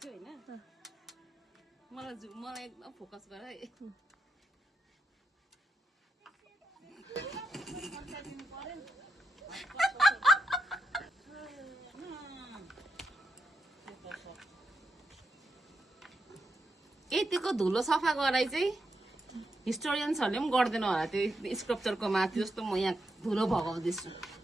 खिच्छु हैन मलाई एकदम फोकस गर है यतिको धुलो सफा गराइ चाहिँ हिस्टोरियन्सहरूले पनि गर्दैन होला त्यो स्कल्पचरको माथि जस्तो म यहाँ धुलो भगाउँदैछु